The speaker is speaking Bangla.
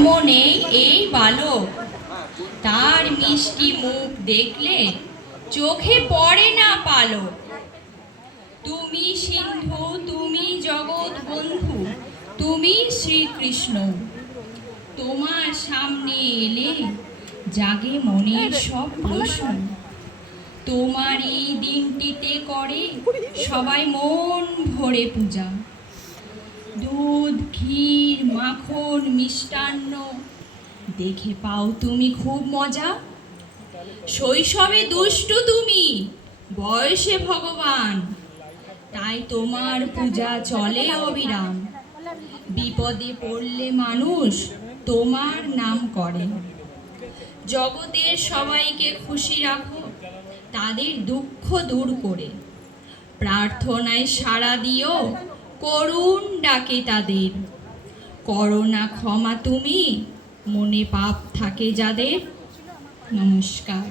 জন্ম নেই এই বালক, তার মিষ্টি মুখ দেখলে চোখে পড়ে না পালক। তুমি সিন্ধু, তুমি জগৎ বন্ধু, তুমি শ্রীকৃষ্ণ। তোমার সামনে এলে জাগে মনের সব প্রশ্ন। তোমার এই দিনটিতে করে সবাই মন ভরে পূজা। দুধ, ক্ষীর, মাখন, মিষ্টান্ন দেখে পাও তুমি খুব মজা। শৈশবে দুষ্টু তুমি, বয়সে ভগবান, তাই তোমার পূজা চলে অবিরাম। বিপদে পড়লে মানুষ তোমার নাম করে। জগতের সবাইকে খুশি রাখো, তাদের দুঃখ দূর করে। প্রার্থনায় সাড়া দিও, করুণ ডাকে তাদের। করো না ক্ষমা তুমি, মনে পাপ থাকে যাদের। নমস্কার।